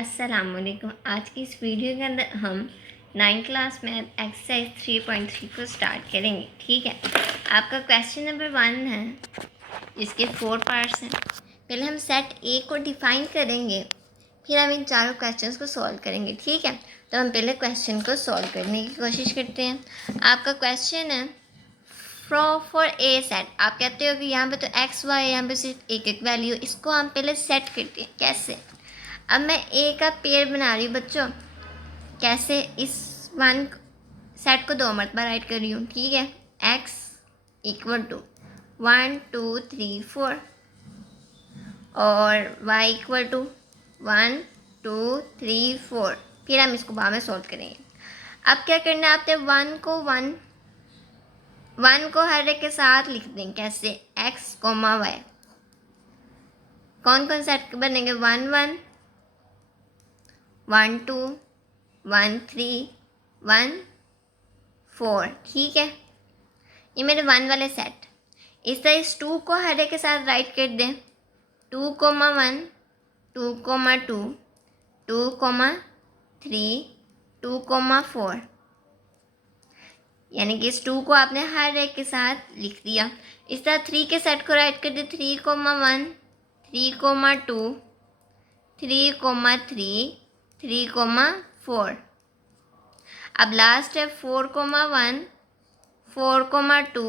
अस्सलामुअलैकुम। आज की इस वीडियो के अंदर हम 9th क्लास मैथ एक्सरसाइज 3.3 को स्टार्ट करेंगे। ठीक है, आपका क्वेश्चन नंबर 1 है, इसके 4 पार्ट्स हैं। पहले हम सेट ए को डिफाइन करेंगे, फिर हम इन चारों क्वेश्चंस को सॉल्व करेंगे। ठीक है, तो हम पहले क्वेश्चन को सॉल्व करने की कोशिश करते हैं। आपका क्वेश्चन है फॉर ए सेट। आप कहते हो कि यहाँ पे तो एक्स वाई, यहाँ पे सिर्फ एक एक वैल्यू, इसको हम पहले सेट करते हैं। कैसे? अब मैं ए का पेयर बना रही हूँ बच्चों। कैसे? इस वन सेट को 2 मरतबा राइट कर रही हूँ। ठीक है, एक्स इक्वल टू 1 2 3 4 और वाई इक्वल टू 1 2 3 4। फिर हम इसको बाद में सॉल्व करेंगे। अब क्या करना है, आपने वन को हर एक के साथ लिख दें। कैसे? X comma Y. कौन कौन सेट बनेंगे? 1 1 1 2 1 3 1 4। ठीक है, ये मेरे 1 वाले सेट। इस तरह इस 2 को हर एक के साथ राइट कर दें। 2 कोमा 1 2 कोमा 2 2 कोमा 3 2 कोमा 4, यानी कि इस 2 को आपने हर एक के साथ लिख दिया। इस तरह 3 के सेट को राइट कर दे। 3 कोमा 1 3 कोमा 2 3 कोमा 3 3 कोमा 4। अब लास्ट है 4 कोमा 1 4 कोमा 2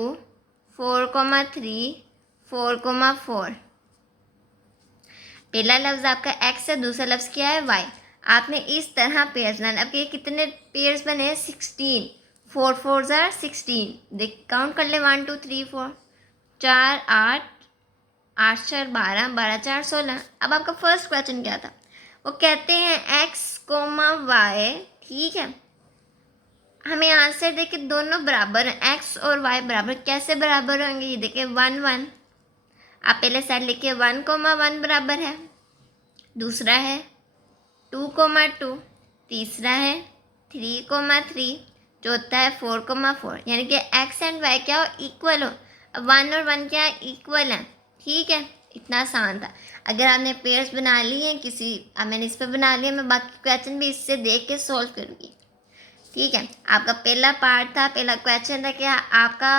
4 कोमा 3 4 कोमा 4। पहला लफ्ज़ आपका एक्स है, दूसरा लफ्ज़ क्या है? वाई। आपने इस तरह पेयर्स बनाना। अब ये कितने पेयर्स बने हैं? 16। 4 4 ज़ार 16। देख काउंट कर ले, 1 2 3 4 4 8 8 4 12 12 4 16। अब आपका फर्स्ट क्वेश्चन क्या था? वो कहते हैं एक्स कोमा वाई। ठीक है, हमें आंसर देखे दोनों बराबर हैं, एक्स और वाई बराबर। कैसे बराबर होंगे? ये देखिए 1 1। आप पहले साइड लिखिए 1 कोमा 1 बराबर है, दूसरा है 2 कोमा 2, तीसरा है 3 कोमा 3, चौथा है 4 कोमा 4। यानी कि एक्स एंड वाई क्या हो? इक्वल हो। अब 1 और 1 क्या है? इक्वल है। ठीक है, इतना आसान था। अगर आपने पेयर्स बना लिए हैं किसी, अब मैंने इस पर बना लिया, मैं बाकी क्वेश्चन भी इससे देख के सॉल्व करूँगी। ठीक है, आपका पहला पार्ट था, पहला क्वेश्चन था क्या आपका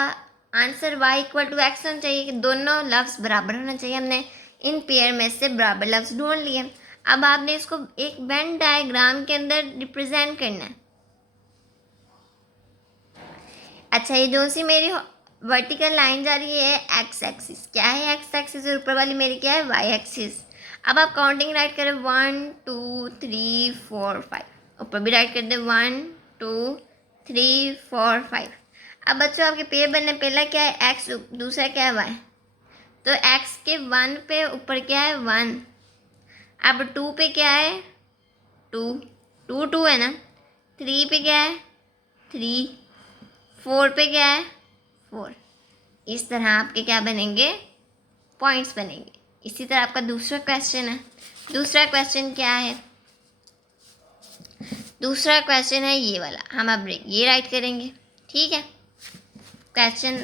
answer y equal to X होना चाहिए, कि दोनों लफ्ज़ बराबर होना चाहिए। हमने इन पेयर में से बराबर लफ्ज़ ढूंढ लिए। अब आपने इसको एक वेन डायग्राम के अंदर रिप्रेजेंट करना है। अच्छा, ये जो सी मेरी वर्टिकल लाइन जा रही है एक्स एक्सिस, क्या है एक्स एक्सिस, और ऊपर वाली मेरी क्या है? Y axis. अब आप काउंटिंग राइट करें 1 2 3 4 5, ऊपर भी राइट कर दें 1 2 3 4 5। अब बच्चों आपके पेयर बनने, पहला क्या है? एक्स, दूसरा क्या है? वाई। तो एक्स के 1 पे ऊपर क्या है? 1। अब 2 पे क्या है? 2 2 2 है ना। 3 पे क्या है? 3। 4 पे क्या है? 4। इस तरह आपके क्या बनेंगे? पॉइंट्स बनेंगे। इसी तरह आपका दूसरा क्वेश्चन है। दूसरा क्वेश्चन क्या है? दूसरा क्वेश्चन है ये वाला। हम अब ये राइट करेंगे। ठीक है, क्वेश्चन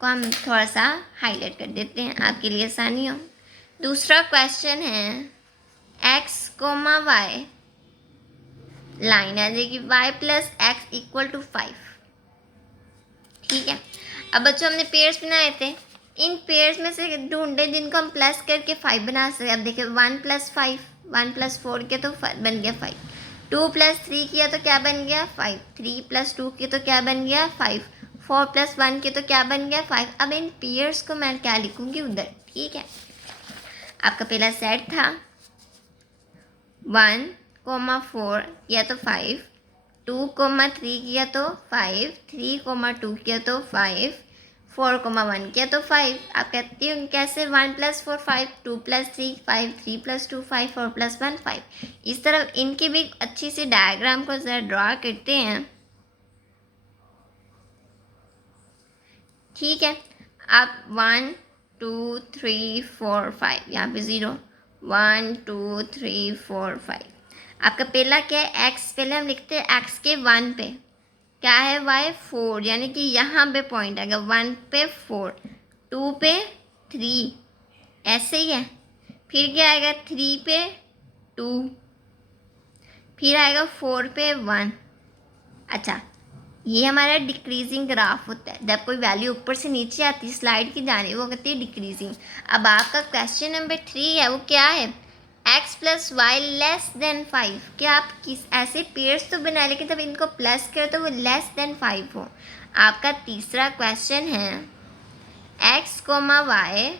को हम थोड़ा सा हाईलाइट कर देते हैं आपके लिए आसानी हो। दूसरा क्वेश्चन है एक्स कोमा वाई, लाइन आ जाएगी y plus x equal to 5। ठीक है, अब बच्चों हमने पेयर्स बनाए थे, इन पेयर्स में से ढूंढे जिनको हम प्लस करके 5 बना सकते। अब देखिए 1 प्लस 5, 1 प्लस 4 किया तो बन गया 5, 2 प्लस 3 किया तो क्या बन गया? 5, 3 प्लस 2 किया तो क्या बन गया? 5, 4 प्लस 1 किया तो क्या बन गया? 5। अब इन पेयर्स को मैं क्या लिखूँगी? उधर। ठीक है, आपका पहला सेट था 1 कोमा 4 किया तो 5, 2 कोमा 3 किया तो 5, 3 कोमा 2 किया तो 5, 4 कोमा 1 किया तो 5। आप कहती हूँ कैसे? 1 प्लस 4 5, 2 प्लस 3 5, 3 प्लस 2 5, 4 प्लस 1 5। इस तरह इनकी भी अच्छी सी डायग्राम को ज़रा ड्रा करते हैं। ठीक है, आप 1 2 3 4 5, यहाँ पे 0, 1 2 3 4 5। आपका पहला क्या है? एक्स। पहले हम लिखते हैं एक्स के 1 पे क्या है? वाई 4, यानी कि यहाँ पे पॉइंट आएगा। 1 पे 4, 2 पे 3, ऐसे ही है। फिर क्या आएगा? 3 पे 2, फिर आएगा 4 पे 1। अच्छा, ये हमारा डिक्रीजिंग ग्राफ होता है। जब कोई वैल्यू ऊपर से नीचे आती है स्लाइड की जाने, वो कहती है डिक्रीजिंग। अब आपका क्वेश्चन नंबर 3 है, वो क्या है? x plus y less than 5। क्या आप किस ऐसे पेयर्स तो बनाए, लेकिन जब इनको प्लस करो तो वो लेस देन 5 हो। आपका तीसरा क्वेश्चन है x कोमा वाई,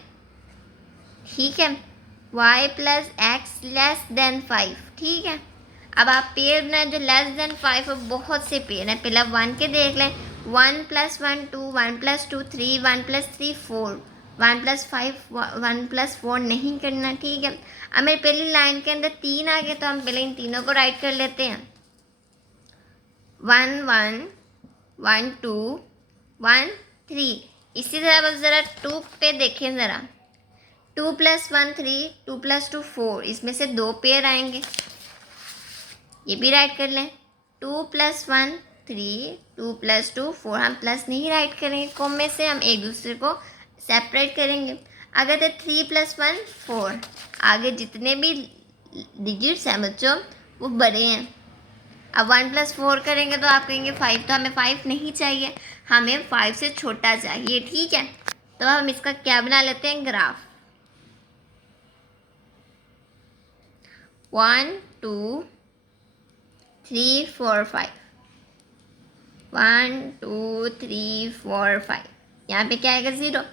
ठीक है, y plus x less than 5, ठीक है। अब आप पेड़ बनाए जो लेस देन 5 हो, बहुत से पेड़ हैं। पहले 1 के देख लें, 1 plus 1 2, 1 plus 2 3, 1 plus 3 4, 1 plus 5 1 plus 4 नहीं करना, ठीक है। अब मेरी पहली लाइन के अंदर 3 आ गए, तो हम पहले इन तीनों को राइट कर लेते हैं। 1 1 1 2 1 3। इसी तरह बस ज़रा 2 पे देखें ज़रा, 2 प्लस 1 3, 2 प्लस 2 4, इसमें से 2 पेयर आएंगे, ये भी राइट कर लें। 2 प्लस 1 3, 2 प्लस 2 4, हम प्लस नहीं राइट करेंगे, कॉम में से हम एक दूसरे को सेपरेट करेंगे। अगर तो 3 प्लस 1 4, आगे जितने भी डिजिट्स हैं बच्चों वो बड़े हैं। अब 1 प्लस 4 करेंगे तो आप कहेंगे 5, तो हमें 5 नहीं चाहिए, हमें 5 से छोटा चाहिए, ठीक है। तो हम इसका क्या बना लेते हैं, ग्राफ। 1 2 3 4 5, 1 2 3 4 5, यहाँ पे क्या आएगा 0।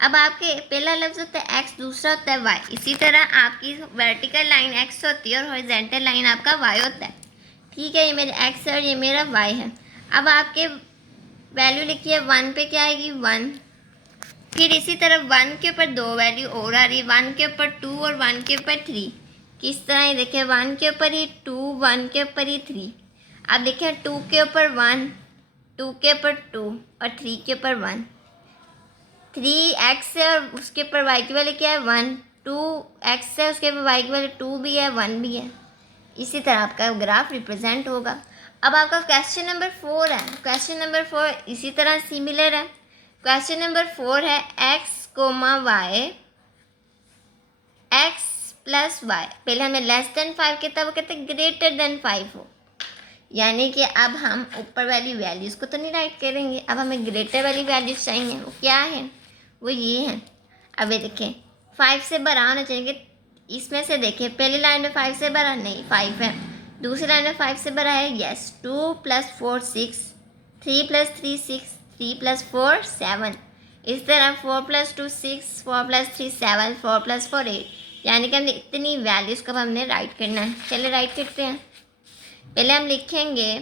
अब आपके पहला लफ्ज़ होता है x, दूसरा होता है y। इसी तरह आपकी वर्टिकल लाइन x होती है और हॉरिजॉन्टल लाइन आपका y होता है, ठीक है। ये मेरे x है और ये मेरा y है। अब आपके वैल्यू लिखिए, 1 पे क्या आएगी 1, फिर इसी तरह 1 के ऊपर 2 वैल्यू और आ रही है, 1 के ऊपर 2 और 1 के ऊपर 3। किस तरह ही देखिए, 1 के ऊपर ही 2, 1 के ऊपर ही 3। अब देखिए 2 के ऊपर 1, 2 के ऊपर 2 और 3 के ऊपर 1। 3x है और उसके ऊपर y की वैल्यू क्या है 1, 2x है उसके ऊपर y की वैल्यू 2 भी है 1 भी है। इसी तरह आपका ग्राफ रिप्रेजेंट होगा। अब आपका क्वेश्चन नंबर 4 है। क्वेश्चन नंबर 4 इसी तरह सिमिलर है। क्वेश्चन नंबर 4 है x comma y, x plus y. पहले हमें लेस देन 5 कहता है, वो कहते हैं ग्रेटर देन 5 हो, यानी कि अब हम ऊपर वाली वैल्यूज़ को तो नहीं राइट करेंगे, अब हमें ग्रेटर वाली वैल्यूज़ चाहिए। वो क्या है, वो ये है। अब ये देखें 5 से बड़ा होना चाहिए, इसमें से देखिए पहली लाइन में 5 से बड़ा नहीं 5 है, दूसरी लाइन में 5 से बड़ा है, यस। 2 plus 4 6, 3 plus 3 6, 3 plus 4 7। इस तरह 4 प्लस 2 6, 4 प्लस 3 7, 4 प्लस 4 8, यानी कि हमने इतनी वैल्यूज़ को हमने राइट करना है। चलिए राइट करते हैं। पहले हम लिखेंगे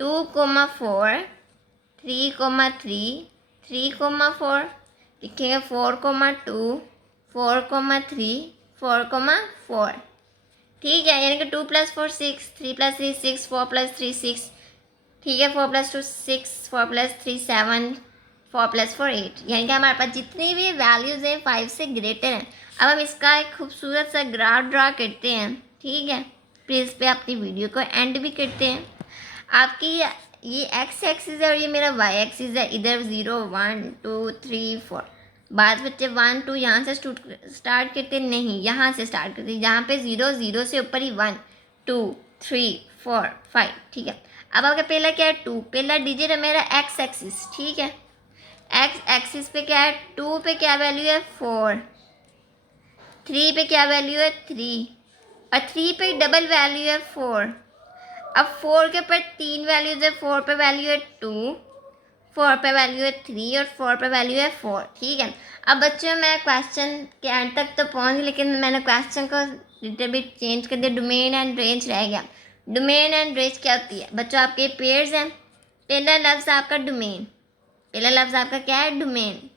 2 कोमा 4, 3 कोमा 3, 3 कोमा 4, लिखेंगे 4 कोमा 2, 4 कोमा 3, 4 कोमा 4, ठीक है। यानी कि 2 प्लस 4 6, 3 प्लस 3 6, 4 प्लस 3 6, ठीक है। 4 प्लस 2 6, 4 प्लस 3 7, 4 प्लस 4 8, यानी कि हमारे पास जितनी भी वैल्यूज़ हैं 5 से ग्रेटर हैं। अब हम इसका एक खूबसूरत सा ग्राफ ड्रा करते हैं, ठीक है। फिर इस पर अपनी वीडियो को एंड भी करते हैं। आपकी ये x एक्सिस है और ये मेरा y एक्सिस है। इधर 0 1 2 3 4, बाद बच्चे 1 2 यहाँ से स्टार्ट करते नहीं, यहाँ से स्टार्ट करते, यहाँ पे 0 0 से ऊपर ही 1 2 3 4 5, ठीक है। अब आपका पहला क्या है 2, पहला डिजिट है मेरा x एक्सिस, ठीक है। x एक्सिस पे क्या है, 2 पे क्या वैल्यू है 4, 3 पे क्या वैल्यू है 3 और 3 पे डबल वैल्यू है 4। अब 4 के ऊपर 3 वैल्यूज है, 4 पे वैल्यू है 2, 4 पे वैल्यू है 3 और 4 पे वैल्यू है 4, ठीक है। अब बच्चों मैं क्वेश्चन के एंड तक तो पहुंच गई, लेकिन मैंने क्वेश्चन को लिटिल बिट चेंज कर दिया, डोमेन एंड रेंज रह गया। डोमेन एंड रेंज क्या होती है बच्चों, आपके पेयर्स हैं। पहला लफ्ज़ आपका डोमेन, पहला लफ्ज़ आपका क्या है डोमेन।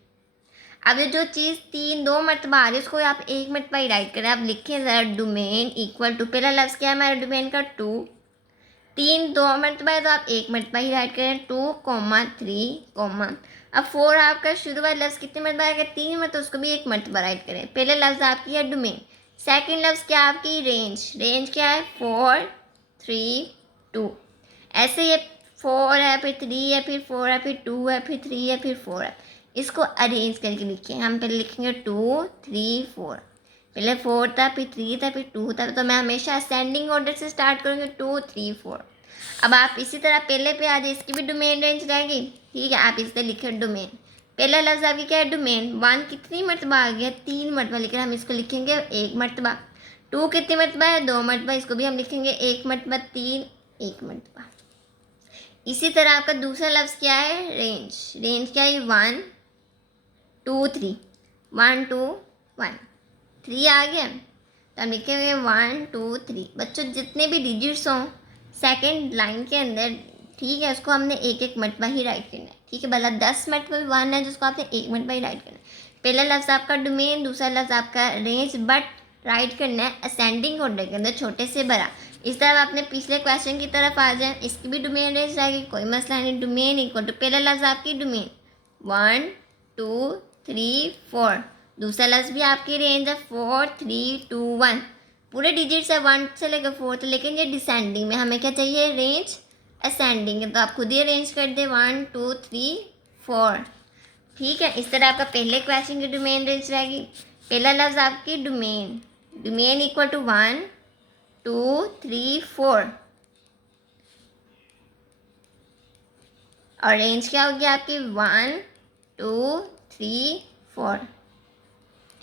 अब ये जो चीज़ 3 2 मरतबा आ रही है उसको आप 1 मरतबा ही राइट करें। आप लिखें ज़रा डोमेन इक्वल टू, पहला लफ्ज़ क्या है हमारा डोमेन का 2, 3 2 मरतबा है तो आप 1 मरतबा ही राइट करें, 2 3 कोमा। अब 4 आपका शुरू वाला लफ्ज़ कितने मरतबा आएगा 3 मरतबा, उसको भी 1 मरतबा राइट करें। पहले लफ्ज़ आपकी है डोमेन, सेकंड लफ्ज़ क्या आपकी रेंज, रेंज क्या है 4 3 2। ऐसे ये 4 है फिर 3 है फिर 4 है फिर 2 है फिर 3 है फिर 4 है, इसको अरेंज करके लिखें। हम पहले लिखेंगे 2 3 4, पहले 4 था, फिर 3 था, फिर 2 था, तो मैं हमेशा असेंडिंग ऑर्डर से स्टार्ट करूँगी, 2 3 4। अब आप इसी तरह पहले पे आ जाए, इसकी भी डोमेन रेंज रहेगी। ठीक है, आप इससे लिखे डोमेन, पहला लफ्ज़ आपकी क्या है, डोमेन। 1 कितनी मरतबा आ गया, 3 मरतबा, लेकिन हम इसको लिखेंगे 1 मरतबा। 2 कितनी मरतबा है, 2 मरतबा, इसको भी हम लिखेंगे 1 मरतबा। 3 1 मरतबा। इसी तरह आपका दूसरा लफ्ज़ क्या है, रेंज। रेंज क्या है, 1 2 3, 1 2 1, 3 आ गया, तो हम लिखेंगे 1 2 3। बच्चों जितने भी डिजिट्स हों सेकेंड लाइन के अंदर, ठीक है, उसको हमने एक एक मरतबा ही राइट करना है। ठीक है, भला 10 मरतबा 1 है जिसको आपने एक मरतबा ही राइट करना है। पहला लफ्ज़ आपका डोमेन, दूसरा लफ्ज़ आपका रेंज, बट राइट करना है असेंडिंग ऑर्डर के अंदर, छोटे से बड़ा। इस तरह आप अपने पिछले क्वेश्चन की तरफ आ जाए, इसकी भी डोमेन रेंज रहेगी, कोई मसला नहीं। डोमेन इक्वल टू पहला लफ्ज़ आपकी डोमेन 1 2 3 4, दूसरा लफ्ज़ भी आपकी रेंज है 4 3 2 1, पूरे डिजिट्स है 1 से लेकर 4 तक, लेकिन ये डिसेंडिंग में, हमें क्या चाहिए, रेंज असेंडिंग है, तो आप खुद ही अरेंज कर दे 1 2 3 4। ठीक है, इस तरह आपका पहले क्वेश्चन की डोमेन रेंज रहेगी। पहला लफ्ज़ आपकी डोमेन, डोमेन इक्वल टू 1 2 3 4, और रेंज क्या होगी आपकी 1 2 3 4।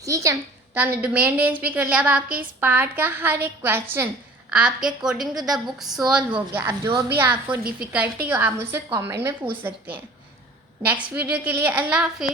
ठीक है, तो हमने डोमेन रेंज भी कर लिया। अब आपके इस पार्ट का हर एक क्वेश्चन आपके according to the book solve हो गया। अब जो भी आपको डिफ़िकल्टी हो आप मुझसे कमेंट में पूछ सकते हैं। नेक्स्ट वीडियो के लिए अल्लाह हाफिज़।